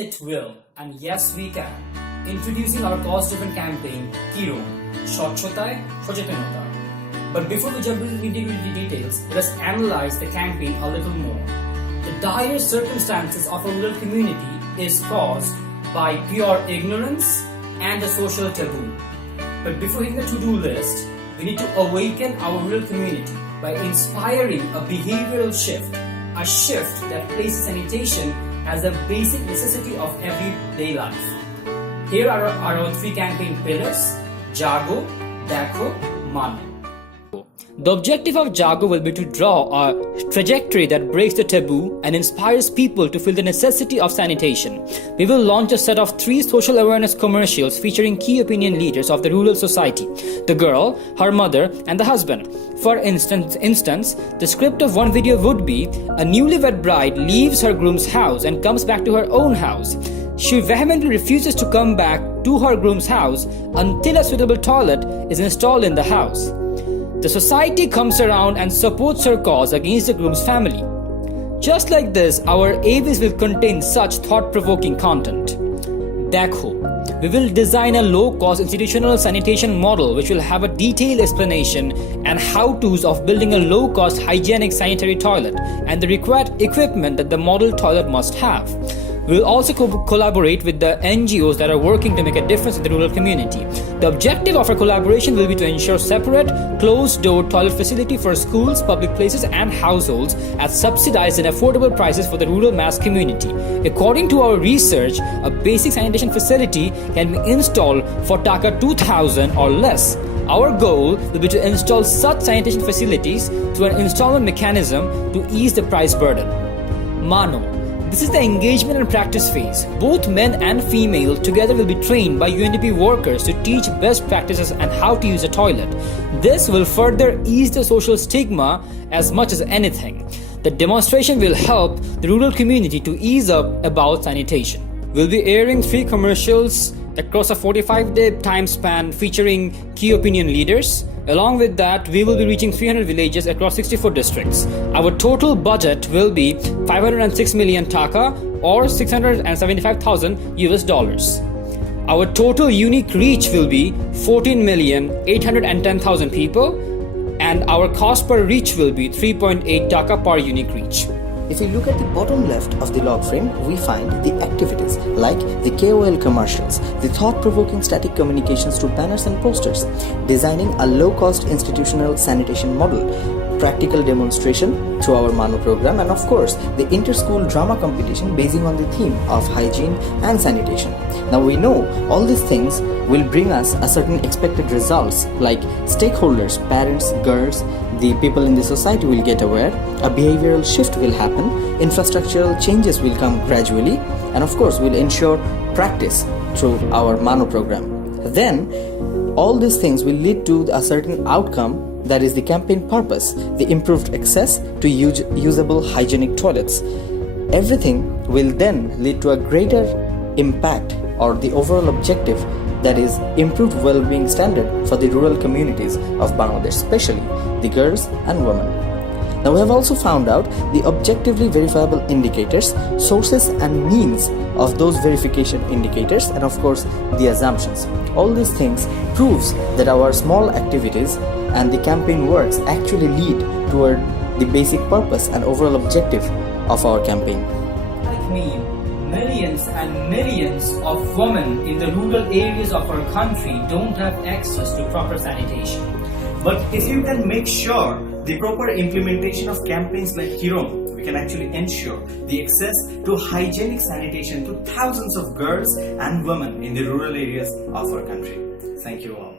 it will, and yes we can. Introducing our cause-driven campaign, Kiron, Shotchotai, Shochetanota. But before we jump into the nitty-gritty details, let us analyze the campaign a little more. The dire circumstances of a rural community is caused by pure ignorance and a social taboo. But before hitting the to-do list, we need to awaken our rural community by inspiring a behavioral shift, a shift that places sanitation as a basic necessity of everyday life. Here are our three campaign pillars: Jago, Dakho, Mano. The objective of Jago will be to draw a trajectory that breaks the taboo and inspires people to feel the necessity of sanitation. We will launch a set of 3 social awareness commercials featuring key opinion leaders of the rural society: the girl, her mother, and the husband. For instance, the script of one video would be: a newlywed bride leaves her groom's house and comes back to her own house. She vehemently refuses to come back to her groom's house until a suitable toilet is installed in the house. The society comes around and supports her cause against the groom's family. Just like this, our AVs will contain such thought-provoking content. Dakho. We will design a low-cost institutional sanitation model which will have a detailed explanation and how-tos of building a low-cost hygienic sanitary toilet and the required equipment that the model toilet must have. We will also collaborate with the NGOs that are working to make a difference in the rural community. The objective of our collaboration will be to ensure separate, closed-door toilet facility for schools, public places and households at subsidized and affordable prices for the rural mass community. According to our research, a basic sanitation facility can be installed for Taka 2,000 or less. Our goal will be to install such sanitation facilities through an installment mechanism to ease the price burden. Mano. This is the engagement and practice phase. Both men and female together will be trained by UNDP workers to teach best practices and how to use a toilet. This will further ease the social stigma as much as anything. The demonstration will help the rural community to ease up about sanitation. We'll be airing 3 commercials across a 45-day time span featuring key opinion leaders. Along with that, we will be reaching 300 villages across 64 districts. Our total budget will be 506 million Taka or $675,000 US. Our total unique reach will be 14,810,000 people, and our cost per reach will be 3.8 Taka per unique reach. If we look at the bottom left of the log frame, we find the activities like the KOL commercials, the thought-provoking static communications through banners and posters, designing a low-cost institutional sanitation model, practical demonstration through our Mano program, and of course, the inter-school drama competition basing on the theme of hygiene and sanitation. Now we know all these things will bring us a certain expected results like stakeholders, parents, girls, the people in the society will get aware, a behavioral shift will happen, infrastructural changes will come gradually, and of course we'll ensure practice through our Mano program. Then all these things will lead to a certain outcome, that is the campaign purpose, the improved access to usable hygienic toilets. Everything will then lead to a greater impact or the overall objective, that is improved well-being standard for the rural communities of Bangladesh, especially the girls and women. Now we have also found out the objectively verifiable indicators, sources and means of those verification indicators, and of course the assumptions. All these things proves that our small activities and the campaign works actually lead toward the basic purpose and overall objective of our campaign. Like me, millions and millions of women in the rural areas of our country don't have access to proper sanitation. But if you can make sure the proper implementation of campaigns like Kiron, we can actually ensure the access to hygienic sanitation to thousands of girls and women in the rural areas of our country. Thank you all.